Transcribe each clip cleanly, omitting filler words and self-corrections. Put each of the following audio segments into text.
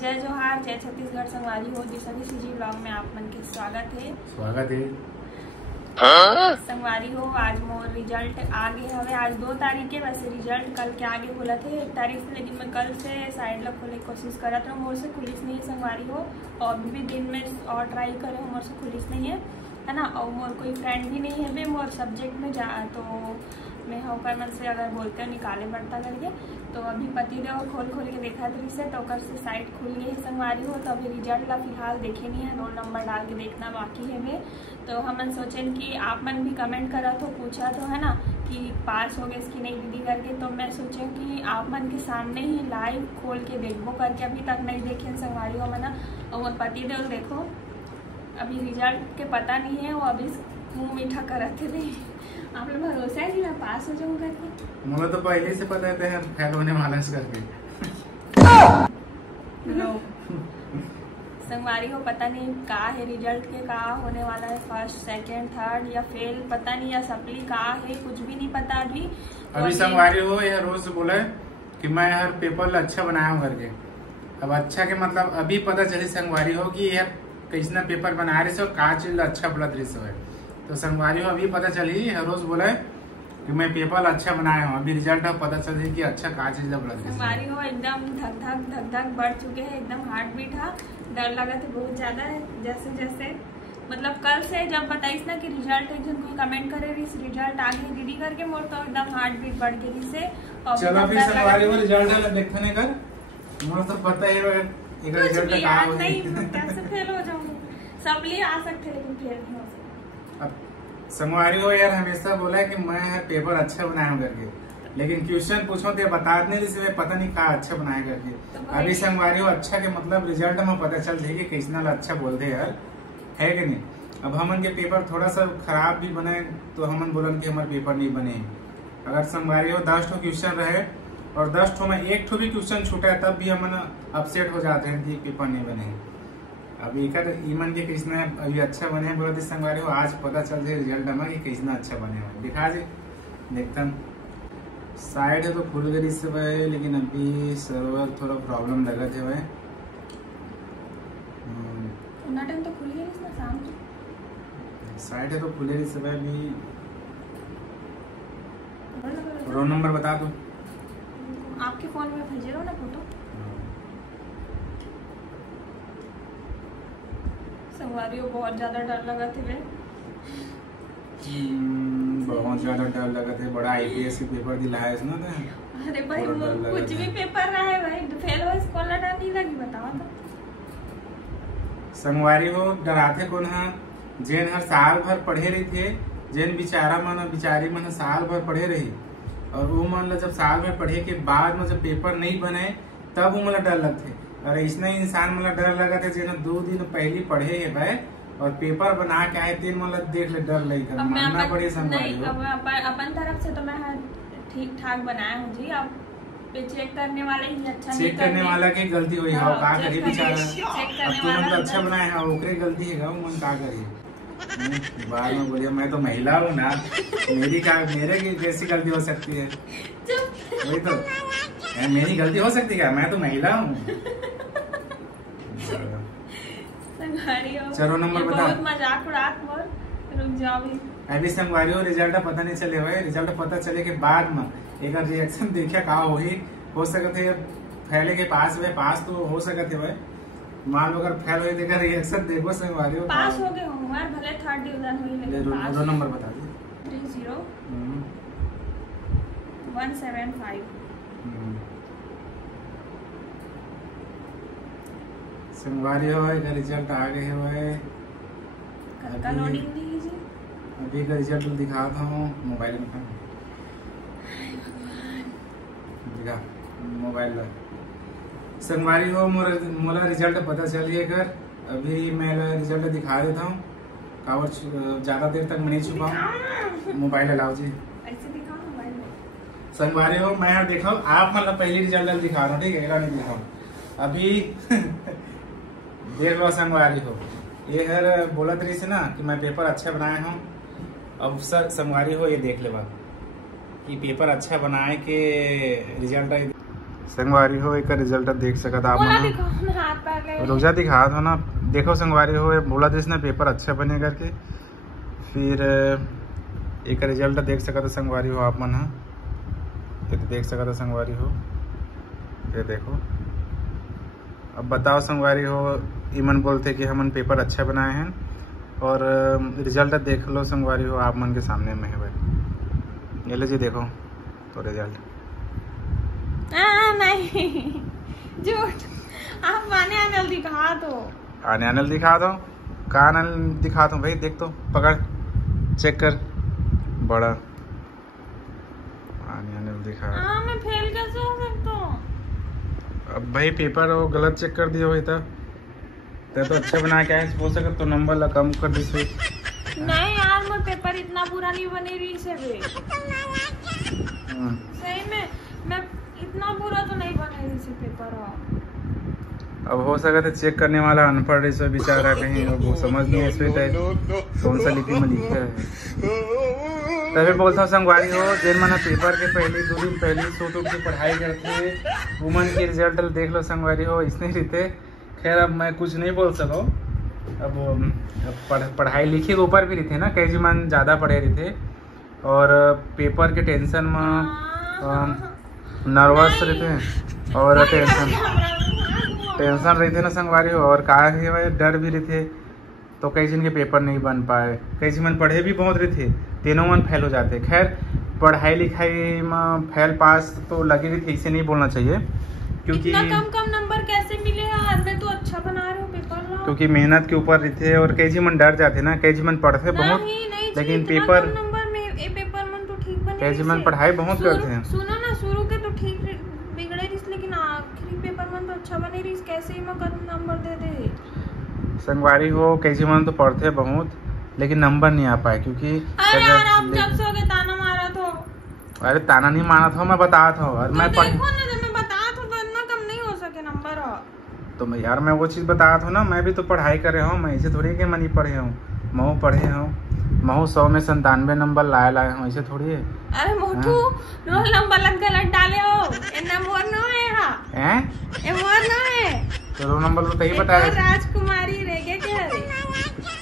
जय जोहार, जय छत्तीसगढ़। संगवारी हो जिस सीजी ब्लॉग में आप मन के स्वागत है। संगवारी हो आज मोर रिजल्ट आगे हवे। आज 2 तारीख के वैसे रिजल्ट कल के आगे बोला थे 1 तारीख से, लेकिन मैं कल से साइड लग खोले कोशिश करा था। मोर से खुलिस नहीं है संगवारी हो, और अभी भी दिन में और ट्राई करे मोर से खुलिस नहीं है ना। और मोर कोई फ्रेंड भी नहीं है बे मोर सब्जेक्ट में जा, तो मैं होकर मन से अगर बोलते हैं निकाले पड़ता करके। तो अभी पति देव खोल के देखा थी से, तो कर से साइट खुल गई है संगवारी हो। तो अभी रिजल्ट ला फिलहाल देखे नहीं है, रोल नंबर डाल के देखना बाकी है में। तो हमन सोचें कि आप मन भी कमेंट करा तो पूछा तो है ना कि पास हो गए इसकी नहीं दीदी करके। तो मैं सोचें कि आप मन के सामने ही लाइव खोल के देखबो करके, अभी तक नहीं देखे संगवारी हो मना। और पति देव देखो अभी रिजल्ट के पता नहीं है, वो अभी मुँह मीठा करते थे। आप लोग भरोसा है कि मैं पास हो जाऊँ करके? मुझे तो पहले से पता है फेल होने वाला है करके। नो संगवारी हो पता नहीं का है रिजल्ट के, का होने वाला है, फर्स्ट सेकंड थर्ड या फेल पता नहीं, या सप्ली का है कुछ भी नहीं पता अभी संगवारी हो यह रोज बोला है कि मैं हर पेपर अच्छा बनाया हूँ करके। अब अच्छा के मतलब अभी पता चली संगवारी हो कि यह कैसा पेपर बना रही से और का चीज अच्छा बोला दृश्य है। तो संगवारी हो अभी पता चली हर रोज बोला है कि मैं पेपर अच्छा बनाया हूँ। अभी रिजल्ट पता चल रही कि अच्छा का चीज बोला दृश्य। संगवारी हो एकदम धक धक बढ़ चुके हैं, एकदम हार्ट बीट है, डर लगा था बहुत ज्यादा है। जैसे मतलब कल से जब बताइस ना कि रिजल्ट एक जन कोई कमेंट करे रही रिजल्ट आ गई दीदी करके, मोर तो एकदम हार्ट बीट बढ़ गई से। चलो अभी संगवारी हो रिजल्ट देखने कर, मोर तो पता है एक रिजल्ट का याद नहीं कैसे फेल हो जाऊंगी। सब लिए आ सकते लेकिन फेल नहीं हो सकते। अब संगवारी हो यार हमेशा बोला है कि मैं पेपर अच्छा बनाया हूँ करके, लेकिन क्वेश्चन पूछो तो बता नहीं रही पता नहीं कहा अच्छा बनाया करके। तो अभी संगवारी हो अच्छा के मतलब रिजल्ट में पता चल रही है कि कितना अच्छा बोलते यार, है कि नहीं। अब हमन के पेपर थोड़ा सा खराब भी बने तो हमन बोलन कि हमारे पेपर नहीं बने। अगर संगवारी हो 10 क्वेश्चन रहे और 10 में 1 भी क्वेश्चन छूटा है तब भी हमन अपसेट हो जाते हैं कि पेपर नहीं बने। अब एक ईमन के किसने अभी अच्छा बने बोला थी संगवारी हो, आज पता चल जाए रिजल्ट में कि किसना अच्छा बने हुए। दिखा जी देखता साइड है तो खुल गई से भाई, लेकिन अभी सर्वर थोड़ा प्रॉब्लम लगा थे भाई। तो खुल गई इसमें शाम साइड है तो खुले से भाई। अभी रोल नंबर बता दो आपके फोन में भेजे रहो ना फोटो। संगवारी हो बहुत ज्यादा डर लगा थे बहुत ज्यादा डर लगा थे। बड़ा आईपीएस के पेपर दिलाया इसने ना। अरे भाई वो कुछ भी पेपर रहा है भाई, फेल हो स्कॉलर डर नहीं लगी बताओ तो। संगवारी हो डराते कौन है जेन हर साल भर पढ़े रही थे, जेन बिचारी मन साल भर पढ़े रही, और वो मन जब साल भर पढ़े के बाद में जब पेपर नहीं बने तब वो मतलब डर लगते। और ऐसा इंसान मतलब डर लगा था जेन 2 दिन पहले पढ़े है भाई और पेपर बना के आए दिन मतलब देख ले डर लगी कर मानना पड़े संगवारी हो। अपन तरफ से तो मैं ठीक ठाक बनाया हूँ जी। अब चेक करने वाले ही अच्छा नहीं चेक करने वाला की गलती हुई है, का करी बेचारा। अब तू मन अच्छा बनाया है ओकरे गलती है, वो मन का करी बाद में बोलिए मैं तो महिला हूँ ना, मेरे की कैसी गलती हो सकती है? वही तो मेरी गलती हो सकती है, मैं तो महिला हूँ। चलो नंबर बता। बहुत मजाक उड़ात मोर, रुक जाओ भी। अभी संगवारी हो रिजल्ट पता नहीं चले हुए, रिजल्ट पता चले के बाद में एक रिएक्शन देखा का हो सकते फैले के पास हुए, पास तो हो सकते हुए मान लो अगर फेल हो देखा रिएक्शन देखो संगवारी हो पास हो गए होंगे भले 3rd डिवीजन हुई लेकिन पास। दो नंबर बता दो 30 175। संगवारी हो का रिजल्ट आ गए हुए। का लोडिंग दीजिए अभी का रिजल्ट दिखाता हूँ मोबाइल में। दिखा मोबाइल संगवारी हो मोला रिजल्ट पता चल गया कर। अभी मैं रिजल्ट दिखा देता हूँ, कावर ज्यादा देर तक मैं नहीं छुपाऊँ। मोबाइल लाओ जी ऐसे दिखाओ मोबाइल में। संगवारी हो मैं देखो आप मतलब पहली रिजल्ट दिखा रहा हूँ, ठीक है नहीं दिखाऊँ अभी। देख लो संगवारी हो ये हर बोलत रही से ना कि मैं पेपर अच्छा बनाया हूँ। अब सर संगवारी हो ये देख ले बात कि पेपर अच्छा बनाए के रिजल्ट संगवारी हो एक रिजल्ट देख सकत आप मन रोजा दिखा दो ना। देखो संगवारी हो बोला था इसने पेपर अच्छा बने करके, फिर एक रिजल्ट देख सकत संगवारी हो आप मन। ये देख सकत संगवारी हो, ये देखो। अब बताओ संगवारी हो, इमन बोलते कि हमन पेपर अच्छा बनाए हैं और रिजल्ट देख लो संगवारी हो आप मन के सामने में है भाई। ये लो जी देखो तो रिजल्ट। नहीं झूठ, आप आने आने दिखा दो। आने आने दिखा दो, कहाँ आने दिखा दो भाई। देख तो पकड़ चेक कर बड़ा आने आने दिखा। मैं फेल कैसे हो सकता हूँ? अब भाई पेपर वो गलत चेक कर दिया हुई था तो अच्छा बना के आए हो सकता तो नंबर ला कम कर दी। नहीं यार मोर पेपर इतना बुरा नहीं बने रही से बे। सही में मैं इतना बुरा तो नहीं बने रही से पेपर। अब हो सका था चेक करने वाला अनपढ़ रही सो बेचारा कहीं वो समझ नहीं है कौन सा लिपि में लिखा है। तभी बोलता हूँ संगवारी हो जिन मन पेपर के पहले 2 दिन पहले सो तो की पढ़ाई करते वुमन के रिजल्ट देख लो संगवारी हो इसने रहते। खैर अब मैं कुछ नहीं बोल सको। अब पढ़ाई लिखी के ऊपर भी रहते ना, कई जी मन ज़्यादा पढ़े रहते और पेपर के टेंशन में नर्वस रहते और टेंशन रहते ना संगवारी हो। और कहा है डर भी रहते तो कई जन के पेपर नहीं बन पाए, कई जी मन पढ़े भी बहुत रहते तीनों मन फेल हो जाते। खैर पढ़ाई लिखाई में फेल पास तो लगे रहते, इसे नहीं बोलना चाहिए क्योंकि इतना कम नंबर कैसे मिले यार? मैं तो अच्छा बना रही हूँ पेपर ना। क्योंकि मेहनत के ऊपर रहते और कई जी मन डर जाते ना, कई जी मन पढ़ते बहुत लेकिन पेपर नंबर में पेपर मन तो ठीक बने। कई जी मन पढ़ाई बहुत करते हैं। सुनो ना शुरू के तो ठीक बिगड़े रही लेकिन आखिरी पेपर मन तो अच्छा बने रही, कैसे ही मैं कम नंबर दे दे। संगवारी हो कई जी मन तो पढ़ते बहुत लेकिन नंबर नहीं आ पाए क्योंकि अरे यार आप जब से हो गए ताना मारा तो। अरे ताना नहीं मारा था, मैं बता था और मैं तो मैं यार मैं वो चीज़ बता था ना, मैं भी तो पढ़ाई करे हूँ, मैं ऐसे थोड़ी के मनी पढ़े हूँ, महू पढ़े हूँ, महू 100 में 97 नंबर लाए हूँ, ऐसे थोड़ी है। अरे मोटू रोल नंबर लग गलत डाले हो, ए नंबर नो है हां ए मोर नो है तो रोल नंबर तो सही बताया। राजकुमारी रह गए क्या रे?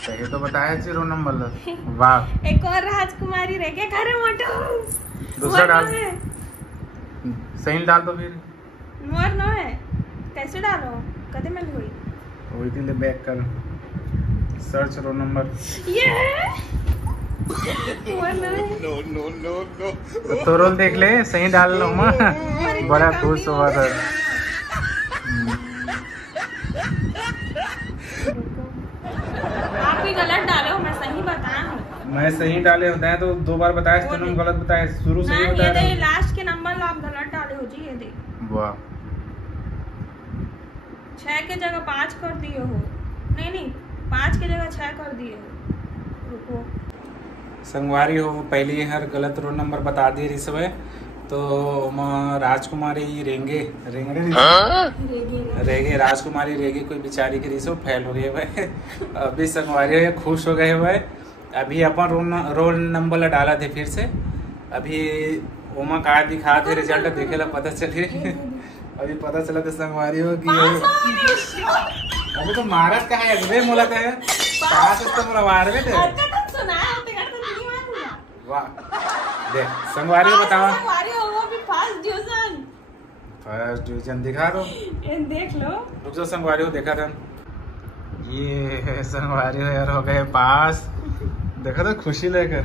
सही तो बताया जी रोल नंबर। वाह एक और राजकुमारी रह गए घरे मोटू। दूसरा डाल सही डाल दो फिर। मोर नो है कैसे डालो? कदे में हुई वही के लिए बैक कर सर्च रो नंबर ये नो तो रोल देख ले सही डाल लो मां, बड़ा खुश हुआ था। आप भी गलत डाले हो, मैं सही बताया हूं। मैं सही डाले होता है तो 2 बार बताया तो तुम गलत बताया, शुरू से ही बताया। ये लास्ट के नंबर आप गलत डाले हो जी, ये देख। वाह 6 के जगह 5 कर दिए हो, नहीं 5 के जगह 6 कर दिए हो। रुको संगवारी हो पहले हर गलत रोल नंबर बता दिए रही सब तो राजकुमारी रेंगे राजकुमारी रेगे कोई बेचारी के रिसो फेल हो गए भाई। अभी संगवारी हो खुश हो गए हुए, अभी अपन रोल नंबर डाला थे फिर से। अभी ओमा का दिखा थे रिजल्ट देखे ला पता चले। अभी पता चला था संगवारी हो कि अभी तो मारत का है अगले मोला है पास तो मोला मार में थे। वाह देख संगवारी हो बताओ। संगवारी हो वो भी फर्स्ट डिवीजन दिखा दो, ये देख लो। रुक जाओ संगवारी हो देखा था ये संगवारी हो यार हो गए पास, देखा तो खुशी लेकर।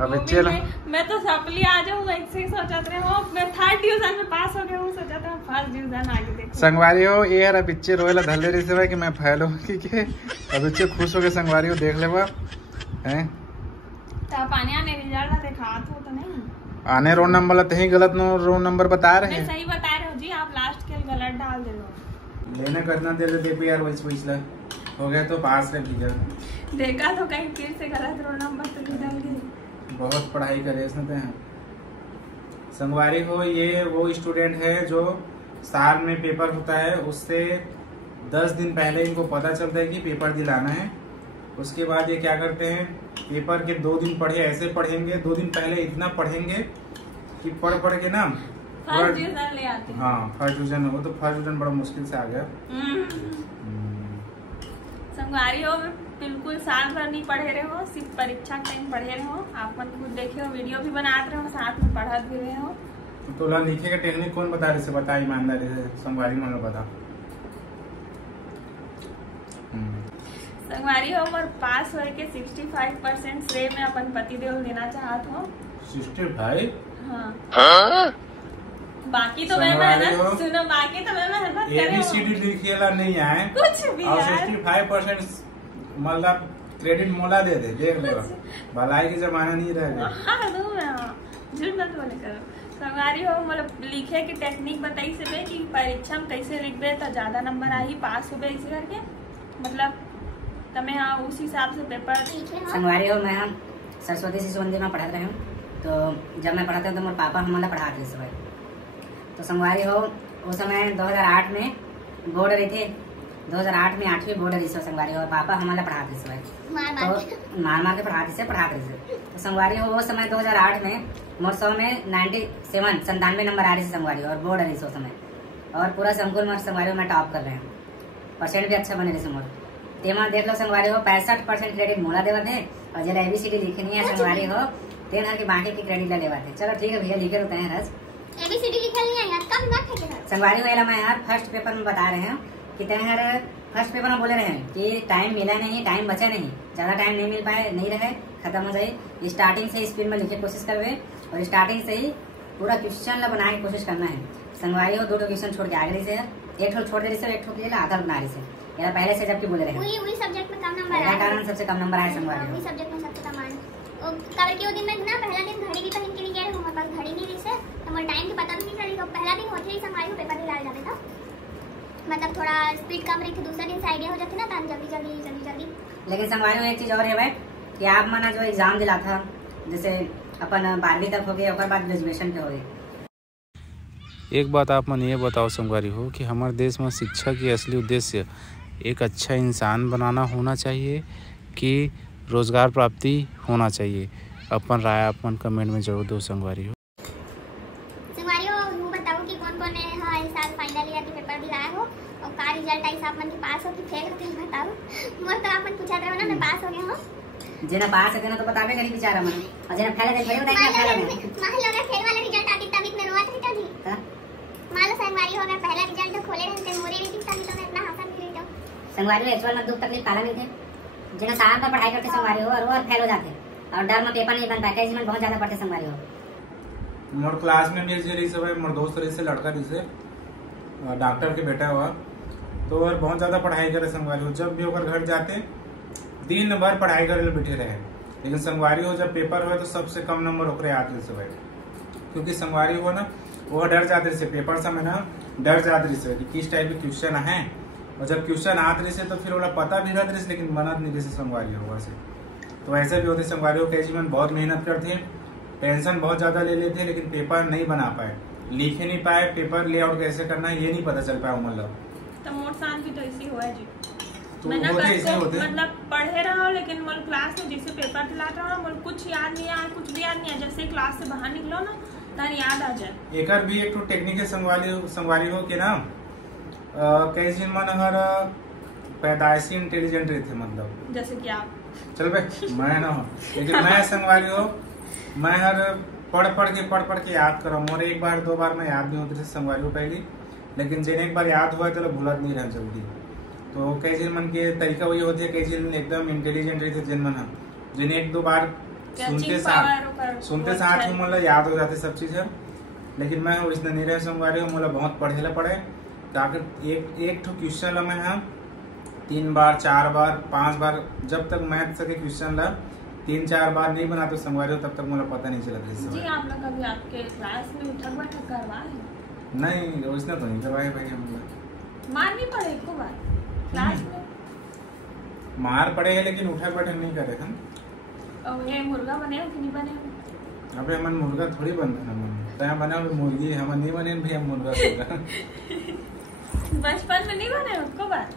अब चलो मैं तो सपली आ जाऊँ ऐसे ही सोचा रहे हो, मैं 3rd डिवीजन में पास हो गया हूँ, सोचा था 1st डिवीजन आगे देखो। संगवारी हो ये यार बच्चे रोएला धले रही से कि मैं फेल हो कि अब बच्चे खुश हो गए। संगवारी हो देख ले बा हैं पानी आने रिजल्ट दिखा तो नहीं आने रोल नंबर ते ही गलत रोल नंबर बता रहे हैं। सही बता रहे हो जी, आप लास्ट के गलत डाल दे लो। लेना करना दे दे देखो यार वैसे हो गया तो पास रह लीजिए। देखा तो कहीं फिर से गलत रोल नंबर तो निकल गए। बहुत पढ़ाई करे इसने तो हैं। संगवारी हो ये वो स्टूडेंट है जो साल में पेपर होता है उससे 10 दिन पहले इनको पता चलता है कि पेपर दिलाना है। उसके बाद ये क्या करते हैं पेपर के 2 दिन पढ़े ऐसे पढ़ेंगे, 2 दिन पहले इतना पढ़ेंगे कि पढ़ के ना फर्स्ट डिवीजन ले आती। हाँ फर्स्ट डिवीजन, वो तो फर्स्ट डिवीजन बड़ा मुश्किल से आ गया। संगवारी हो बिल्कुल साल भर नहीं पढ़े रहे हो, सिर्फ परीक्षा के टाइम पढ़े रहे हो। आप मन खुद देखे हो, वीडियो भी बनाते रहे हो, साथ में पढ़ा भी रहे हो। तो लिखे का टेक्निक कौन बता रहे से बता, ईमानदारी से संगवारी मन बता। संगवारी हो और पास होए के 65% श्रेय में अपन पतिदेव देना चाहत हो। 65? हाँ। बाकी तो मैं मेहनत, सुनो बाकी तो मैं मेहनत करे हूँ। ABCD लिखेला नहीं आए कुछ भी और यार 65% मतलब क्रेडिट मोला दे दे, देख लो भलाई की जमाना नहीं रहेगा। हाँ दूँ मैं, झूठ मत बोले करो। संगवारी हो मतलब लिखे की टेक्निक बताई से कि परीक्षा में कैसे लिख दे तो ज्यादा नंबर आई, पास हो गए इसे करके मतलब तमें हाँ उस हिसाब से पेपर। संगवारी हो मैं सरस्वती शिशु मंदिर में पढ़ाते रहे हूँ। तो जब मैं पढ़ाता हूँ तो मेरे पापा हमारा पढ़ाते थे समय। तो संगवारी हो उस समय 2008 में बोर्ड रही थी, 2008 में 8वीं बोर्ड रही थी संगवारी हो, और पापा हमारा पढ़ाते समय तो मार के पढ़ाते थे। तो संगवारी हो वो समय 2008 में मोर 100 में 97 नंबर आ रही थी संगवारी और बोर्ड रही थी उस समय, और पूरा संकुल में संगवारी में टॉप कर रहे हैं, परसेंट भी अच्छा बने रही मोर। तेमा देख लो संगवारी हो 65% क्रेडिट मोला देवा थे, और जरा ABCD लिखनी है संगवारी हो तेन हर के बाकी की क्रेडिट ले लेवा थे। चलो ठीक है भैया लिखे होते हैं रस ABCD लिखल नहीं है यार, कब मत है संगवारी हो। मैं यार फर्स्ट पेपर में बता रहे हैं कि तेहर फर्स्ट पेपर में बोले रहे हैं कि टाइम मिला नहीं, टाइम बचा नहीं, ज्यादा टाइम नहीं मिल पाए, नहीं रहे, खत्म हो जाए। स्टार्टिंग से स्पीड में लिखे कोशिश करवे और स्टार्टिंग से ही पूरा क्वेश्चन ला बनाने की कोशिश करना है। संगवारी हो 2 क्वेश्चन छोड़ के आगे से, एक ठो छोड़ दे रही से, एक ठो के लिए आधा बना रही से, यार पहले से जबकि बोले रहे वही सब्जेक्ट में कम नंबर आया, कारण सबसे कम नंबर आया संगवारी हो। वही सब्जेक्ट में सबसे कम आया। कल के दिन में ना पहला दिन घड़ी भी पहन के नहीं गए, हमारे पास घड़ी नहीं रही से, तो हमारे टाइम की पता भी नहीं चली। तो पहला दिन होते ही संगवारी को पेपर दिला जाते था, मतलब थोड़ा स्पीड कम रही थी, दूसरे दिन से आइडिया हो जाती ना तो जल्दी। लेकिन संगवारी में एक चीज और है भाई कि आप मना जो एग्जाम दिला था, जैसे अपन 12वीं तक हो गए और बाद ग्रेजुएशन के हो गए। एक बात आप मन ये बताओ संगवारी हो कि हमारे देश में शिक्षा की असली उद्देश्य एक अच्छा इंसान बनाना होना चाहिए कि रोजगार प्राप्ति होना चाहिए? अपन राय अपन कमेंट में जरूर दो संगवारी हो। संगवारी हो वो बताओ कि कौन है हाँ इस साल फाइनल ईयर के पेपर दिलाया हो और का रिजल्ट आई आप मन के पास हो कि फेल होते बताओ। मोर तो आपन पूछा था ना मैं पास हो गया हूं, जेना पास है ना तो बतावे करी बेचारा मन, और जेना फेल है थोड़ी बताएगा फेल है। मान लो फेल वाला रिजल्ट आती तभी मैं रोआ था थी। मान लो संगवारी हो मैं पहला रिजल्ट खोले रहते मोरे नहीं दिखता तो मैं इतना हंसन भी रही हूं। संगवारी में एक्चुअल में दुख तकलीफ काला नहीं थे, जेना साल पर पढ़ाई करते संगवारी हो और वो फेल हो जाते और डर में पेपर नहीं बनता, कैसे में बहुत ज्यादा पढ़ते संगवारी हो। मोर क्लास में भी रही सब मोर दोस्त रही से लड़का रही से डॉक्टर के बेटा हुआ तो और बहुत ज्यादा पढ़ाई करे संगवारी हो। जब भी होकर घर जाते दिन भर पढ़ाई करे बैठे रहे, लेकिन संगवारी हो जब पेपर हुए तो सबसे कम नंबर ओकरे आते से भाई, क्योंकि संगवारी हो ना वो डर जाते से पेपर समय ना डर जाते से कि किस टाइप के क्वेश्चन है, और जब क्वेश्चन आते रही से तो फिर वो पता भी रहते रही लेकिन बनत नहीं जैसे संगवारी होगा से। तो ऐसे भी होते संगवारी हो के जीवन बहुत मेहनत करते, टेंशन बहुत ज्यादा ले लेते लेकिन पेपर नहीं बना पाए, लिखे नहीं पाए, पेपर ले आउट कैसे करना है ये नहीं पता चल पाया। मतलब तो मोर साथ भी तो इसी हुआ जी, तो मैं होते ऐसे होते मतलब पढ़े रहा लेकिन मोर क्लास में जैसे पेपर दिलाता रहा मोर कुछ याद नहीं आया, कुछ भी याद नहीं आया, जैसे क्लास से बाहर निकलो ना तब याद आ जाए। एक भी एक टेक्निक है संगवारी हो के ना कई दिन मन हर पैदाइशी इंटेलिजेंट रहे थे, मतलब जैसे कि आप चल भाई मैं ना हो, लेकिन मैं संगवारी हो मैं हर पढ़ के याद करो। मोर एक बार 2 बार में याद नहीं होती थी संगवारी हो पहली, लेकिन जिन एक बार याद हुआ तो भूलत नहीं रहा जल्दी। तो कई दिन मन के तरीका वही होती है, कई दिन एकदम इंटेलिजेंट रही थे जिन मन जिन 1-2 बार सुनते साथ ही मतलब याद हो जाते सब चीज है। लेकिन मैं इसने नहीं रहे संगवारी हो मतलब बहुत पढ़े पड़े ताकि एक क्वेश्चन ला मैं 3 बार 4 बार 5 बार जब तक मैथ सके क्वेश्चन ला 3-4 बार नहीं बना तो संगवारी हो तब तक मुझे पता नहीं चला था। जी आप लोग कभी आपके क्लास में उठक बैठक करवा है? नहीं उसने तो नहीं करवाए भाई, हम लोग मार नहीं पड़े एक बार क्लास में? मार पड़े हैं लेकिन उठक बैठक नहीं करे हम। और ये मुर्गा बने हो कि नहीं बने हो? अबे हम मुर्गा थोड़ी बनता है, हम तो बना मुर्गी, हम नहीं बने भी हम मुर्गा बचपन में नहीं बने उसको बात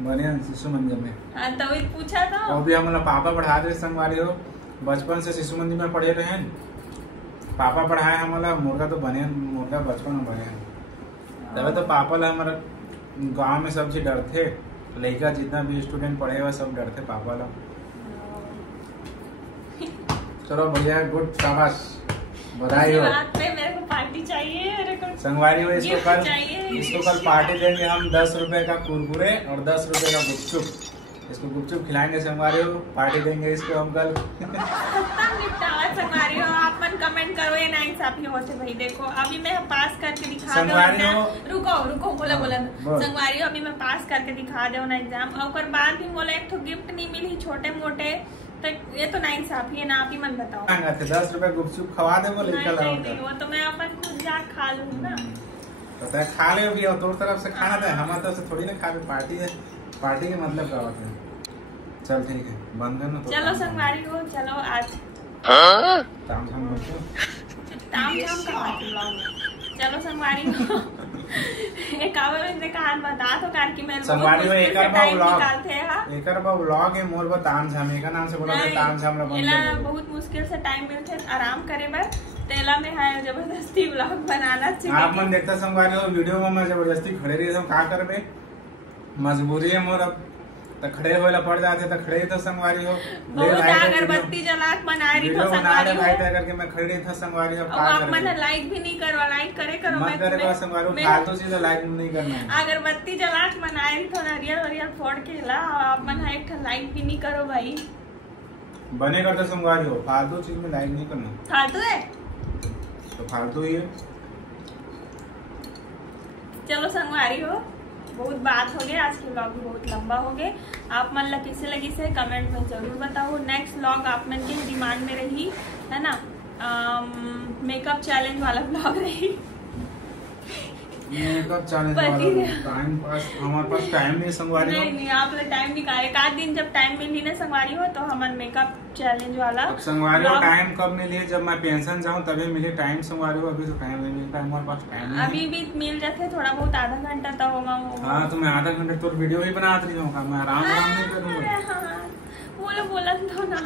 बने शिशु मंदिर में। हाँ तो वही पूछा था। और भी हमारा पापा पढ़ाते संगवारी हो, बचपन से शिशु मंदिर में पढ़े रहे पापा पढ़ाए हमारा मुर्गा तो बने, मुर्गा बचपन में बने तब तो पापा ला हमारा गांव में सब चीज डरते, लड़का जितना भी स्टूडेंट पढ़े हुआ सब डरते पापा ला। चलो बढ़िया, गुड, शाबाश, बधाई हो। मेरे को पार्टी चाहिए, मेरे को संगवारी हो। इसको कल पार्टी देंगे हम, 10 रुपए का कुरकुरे और 10 रुपए का गुपचुप। इसको गुपचुप खिलाएंगे संगवारी हो, पार्टी देंगे इसको हम कल। संगवारी हो, आप मन कमेंट करो, ये नाइंसाफी होते भाई। देखो अभी मैं पास करके दिखा संगवारी दूं, हो, रुको बोला संगवारी हो, अभी मैं पास करके दिखा दूं ना एग्जाम, और बाद भी मोला एक तो गिफ्ट नहीं मिली छोटे मोटे, तो ये तो नाइंसाफी है ना। आप ही मन बताओ, 10 रुपए गुपचुप खवा दे बोले। नहीं, वो तो मैं अपन खुद जा खा लूँ ना। तो खा ले भी, और तोर तरफ से खाना था, हमारे तरफ से थोड़ी ना खा ले। पार्टी है, पार्टी के मतलब क्या होता है। चल ठीक है, बंद करना तो। चलो संगवारी हो, चलो आज ताम झाम चलो संगवारी हो। एक कहा बता तो कार की मैं संगवारी हो, एक निकालते हैं एकर बा व्लॉग है मोर बा ताम झाम, एका नाम से बोला था ताम झाम ला बंद। बहुत मुश्किल से टाइम मिलते आराम करे बर, तेला में है जबरदस्ती व्लॉग बनाना चाहिए। आप मन देखता संगवारी हो, वीडियो में मैं जबरदस्ती खड़े रही हम का करबे, मजबूरी है मोर, अब तो खड़े होएला पड़ जाते तो खड़े तो संगवारी हो। बहुत अगरबत्ती जलाक बना रही थी संगवारी हो, करके मैं खड़े था संगवारी हो। आप मन लाइक भी नहीं करवा, लाइक करो मत करे बस संगवारी हो, फालतू चीज लाइक नहीं करना है। अगरबत्ती जलाक बनाए रही थो, नारियल फोड़ के ला, आप मन एक लाइक भी नहीं करो भाई। बने करते संगवारी हो, फालतू चीज में लाइक नहीं करना। फालतू है तो फालतू ही है। चलो संगवारी हो, बहुत बात हो गया, आज के व्लॉग भी बहुत लंबा हो गया। आप मन ला कैसे लगी से कमेंट में जरूर बताओ। नेक्स्ट व्लॉग आप मन के डिमांड में रही है ना, मेकअप चैलेंज वाला व्लॉग रही। मेकअप चैलेंज वाला टाइम पास, हमारे पास टाइम नहीं संगवारी हो। नहीं आप टाइम निकाले, एक आध दिन जब टाइम मिली ना संगवारी हो तो हमारे मेकअप चैलेंज वाला। अब संगवारी हो टाइम कब मिली, जब मैं पेंशन जाऊं तभी मिली टाइम संगवारी हो। अभी तो टाइम नहीं मिलता, हमारे पास टाइम नहीं। अभी भी मिल जाते थोड़ा बहुत, आधा घंटा तो होगा। हाँ तो मैं आधा घंटे तो वीडियो ही बना रही हूँ, मैं आराम नहीं करूँगा। बोला तो ना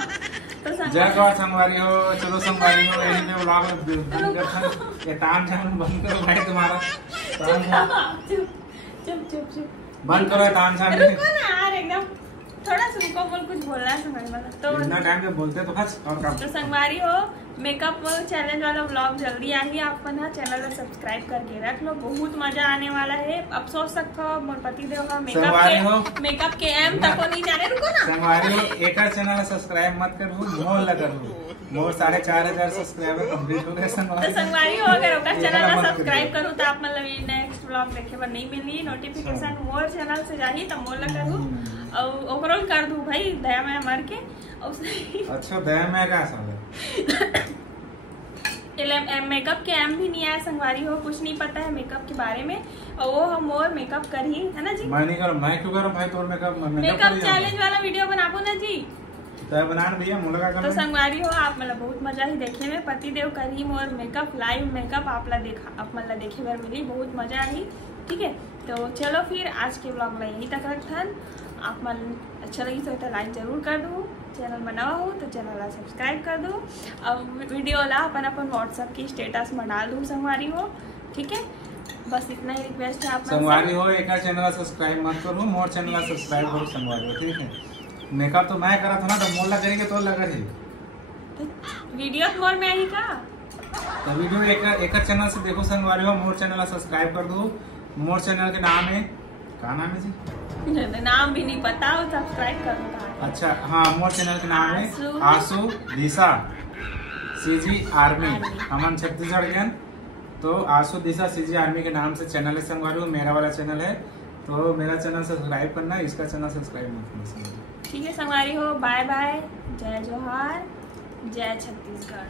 तो जय गौर संगवारी हो। चलो संगवारी हो, यही में व्लॉग बंद करता, ये ताम झाम बंद करो भाई तुम्हारा। चुप बंद करो ताम झाम। रुको ना यार, एकदम थोड़ा सुनको बोल, कुछ बोलना है समझ में तो इतना टाइम पे बोलते तो बस और काम। तो संगवारी हो, मेकअप चैलेंज वाला व्लॉग जल्दी आएगी। आप ना चैनल को सब्सक्राइब करके रख लो, बहुत मजा आने वाला है। अब सोच सकते हो मोर पति देव का मेकअप के एम तक को नहीं जाने। रुको ना संगवारी हो, एक चैनल सब्सक्राइब मत करो, मोर ला करो। मोर 4,500 सब्सक्राइबर कंप्लीट हो गए संगवारी। तो संगवारी हो, अगर ओकर चैनल को सब्सक्राइब करूँ तो आप मतलब नेक्स्ट व्लॉग देखे पर नहीं मिली नोटिफिकेशन, मोर चैनल से जाही तो मोर ला करूँ और ओवरऑल कर दूं भाई, दया में मर के। अच्छा दया में क्या साल मेकअप के एम भी नहीं आया संगवारी हो, कुछ नहीं पता है मेकअप के बारे में, और वो हम और मेकअप कर ही है ना जी। मैं नहीं करूँ, मैं क्यों करूँ भाई, तोर मेकअप चैलेंज वाला वीडियो बनाबो ना जी, तो बना भैया मुलगा कर। तो संगवारी हो, आप मतलब बहुत मजा ही देखे में, पति देव करीम और मेकअप लाइव मेकअप आप मतलब देखे बार मिली, बहुत मजा आई। ठीक है, तो चलो फिर आज के ब्लॉग में यही तक रखन। आप मन अच्छा लगी तो लाइक जरूर कर दो, चैनल में नवा हो तो चैनल ला सब्सक्राइब कर दो, अब वीडियो ला अपन व्हाट्सएप की स्टेटस में डाल दूँ संगवारी हो। ठीक है, बस इतना ही रिक्वेस्ट है आप संगवारी हो। एक चैनल सब्सक्राइब मत करो, मोर चैनल सब्सक्राइब करो संगवारी हो। ठीक है, मेकअप तो मैं करा था ना, तो मोर लग करेंगे तो लगा रही वीडियो मोर में आई का, तो वीडियो एक चैनल से देखो संगवारी हो, मोर चैनल सब्सक्राइब कर दो। मोर चैनल के नाम है, क्या नाम है जी? नाम भी नहीं पता, सब्सक्राइब करो। अच्छा हाँ, मोर चैनल के नाम है आसू दिशा सीजी आर्मी, हमन छत्तीसगढ़ के। तो आसू दिशा सीजी आर्मी के नाम से चैनल है संगवारी हो, मेरा वाला चैनल है, तो मेरा चैनल सब्सक्राइब करना, इसका चैनल सब्सक्राइब मत करना। ठीक है संगवारी हो, बाय बाय, जय जोहार, जय छत्तीसगढ़।